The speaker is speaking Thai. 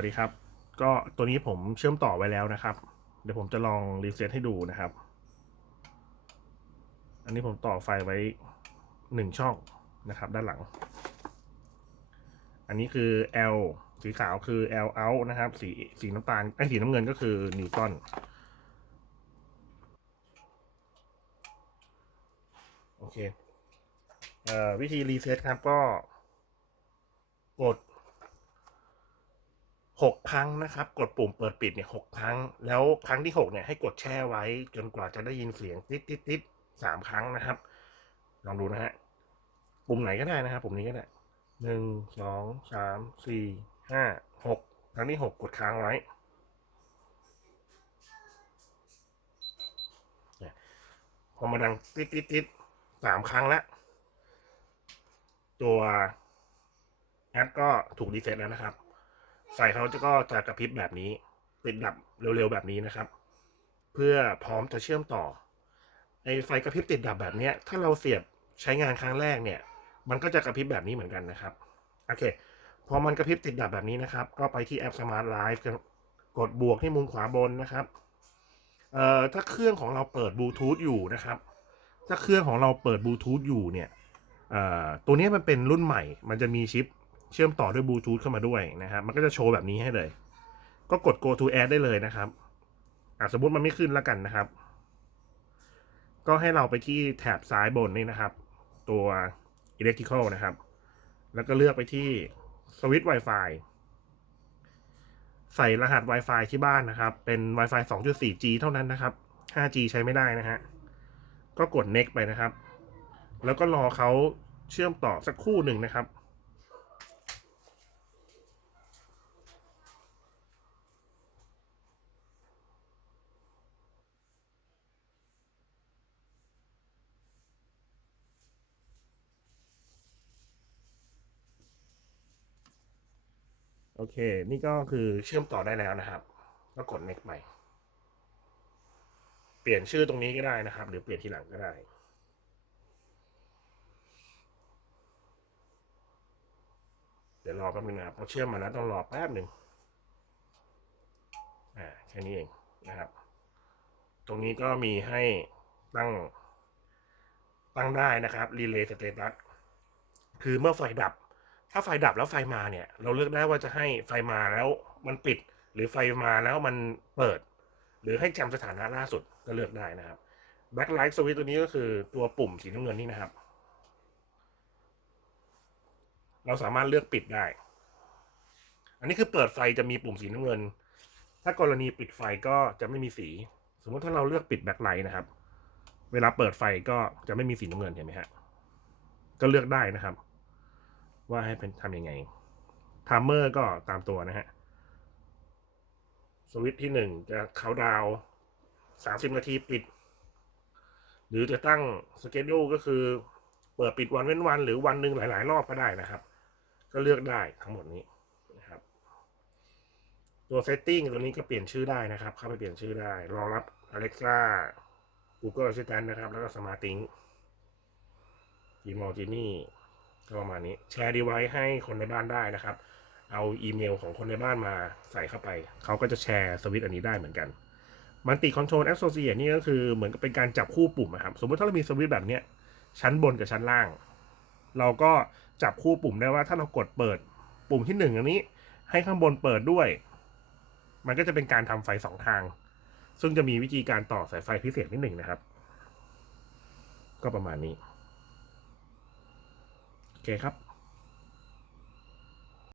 วัสดีครับ ก็ตัวนี้ผมเชื่อมต่อไว้แล้วนะครับ เดี๋ยวผมจะลองรีเซ็ตให้ดูนะครับ อันนี้ผมต่อไฟไว้หนึ่งช่องนะครับ ด้านหลัง อันนี้คือ L สีขาวคือ L out นะครับ สีสีน้ำตาลไอ้สีน้ำเงินก็คือนิวตันโอเค เอ่อวิธีรีเซ็ตครับก็กด หกครั้งนะครับ กดปุ่มเปิดปิดเนี่ยหกครั้ง แล้วครั้งที่หกเนี่ยให้กดแช่ไว้ จนกว่าจะได้ยินเสียงติดติดติ๊ดสามครั้งนะครับ ลองดูนะฮะ ปุ่มไหนก็ได้นะครับ ปุ่มนี้ก็ได้หนึ่งสองสามสี่ห้าหกครั้งที่หกกดค้างไว้พอมาดังติดติดติ๊ดสามครั้งแล้ว ตัวแอปก็ถูกรีเซ็ตแล้วนะครับ ไฟเขาจะก็จะกระพริบแบบนี้ ติดดับเร็วๆแบบนี้นะครับ เพื่อพร้อมจะเชื่อมต่อไอไฟกระพริบติดดับแบบเนี้ยถ้าเราเสียบใช้งานครั้งแรกเนี่ย มันก็จะกระพริบแบบนี้เหมือนกันนะครับโอเคพอมันกระพริบติดดับแบบนี้นะครับ ก็ไปที่แอป Smart Life กดบวกที่มุมขวาบนนะครับเอ่อถ้าเครื่องของเราเปิดบลูทูธอยู่นะครับ ถ้าเครื่องของเราเปิดบลูทูธอยู่เนี่ยเอ่อตัวนี้มันเป็นรุ่นใหม่ มันจะมีชิป เชื่อมต่อด้วยบลูทูธเข้ามาด้วยนะครับ มันก็จะโชว์แบบนี้ให้เลย ก็กด go to add ได้เลยนะครับอะสมมติมันไม่ขึ้นแล้วกันนะครับ ก็ให้เราไปที่แถบซ้ายบนนี่นะครับ ตัว electrical นะครับ แล้วก็เลือกไปที่สวิตช์ Wi-Fi ใส่รหัส Wi-Fi ที่บ้านนะครับ เป็น Wi-Fi 2.4G เท่านั้นนะครับ 5G ใช้ไม่ได้นะฮะ ก็กด next ไปนะครับ แล้วก็รอเขาเชื่อมต่อสักคู่หนึ่งนะครับ โอเค นี่ก็คือเชื่อมต่อได้แล้วนะครับ ก็กด next ใหม่เปลี่ยนชื่อตรงนี้ก็ได้นะครับ หรือเปลี่ยนทีหลังก็ได้เดี๋ยวรอแป๊บนึงนะครับพอเชื่อมมาแล้วต้องรอแป๊บหนึ่งอ่าแค่นี้เองนะครับ ตรงนี้ก็มีให้ตั้งตั้งได้นะครับ relay status คือเมื่อไฟดับ ถ้าไฟดับแล้วไฟมาเนี่ย เราเลือกได้ว่าจะให้ไฟมาแล้วมันปิด หรือไฟมาแล้วมันเปิด หรือให้จำสถานะล่าสุดก็เลือกได้นะครับ backlight switch ตัวนี้ก็คือตัวปุ่มสีน้ำเงินนี่นะครับ เราสามารถเลือกปิดได้ อันนี้คือเปิดไฟจะมีปุ่มสีน้ำเงิน ถ้ากรณีปิดไฟก็จะไม่มีสี สมมติถ้าเราเลือกปิด backlight นะครับ เวลาเปิดไฟก็จะไม่มีสีน้ำเงินเห็นไหมฮะก็เลือกได้นะครับ ว่าให้เป็นทำยังไงไทม์เมอร์ก็ตามตัวนะฮะ สวิตช์ที่หนึ่งจะเขาดาวสามสิบนาทีปิด หรือจะตั้งสเกจดูก็คือ เปิดปิดวันเว้นวัน หรือวันหนึ่งหลาย ๆ รอบก็ได้นะครับ ก็เลือกได้ทั้งหมดนี้นะครับ ตัวเซตติ้งตัวนี้ก็เปลี่ยนชื่อได้นะครับ เข้าไปเปลี่ยนชื่อได้ รองรับ Alexa Google Assistant นะครับ แล้วก็ Smart Think Gmail Genie ก็ ประมาณนี้แชร์ดีไว้ให้คนในบ้านได้นะครับ เอาอีเมลของคนในบ้านมาใส่เข้าไป เขาก็จะแชร์สวิตช์อันนี้ได้เหมือนกันมันติคอนโทรลแอสโซเ t e นี่ก็คือเหมือนกับเป็นการจับคู่ปุ่มอะครับ สมมติถ้าเรามีสวิตช์แบบเนี้ยชั้นบนกับชั้นล่าง เราก็จับคู่ปุ่มได้ว่าถ้าเรากดเปิดปุ่มที่หนึ่งอันนี้ ให้ข้างบนเปิดด้วย มันก็จะเป็นการทำไฟสองทาง ซึ่งจะมีวิธีการต่อสายไฟพิเศษนิดหนึ่งนะครับ ก็ประมาณนี้ เคครับ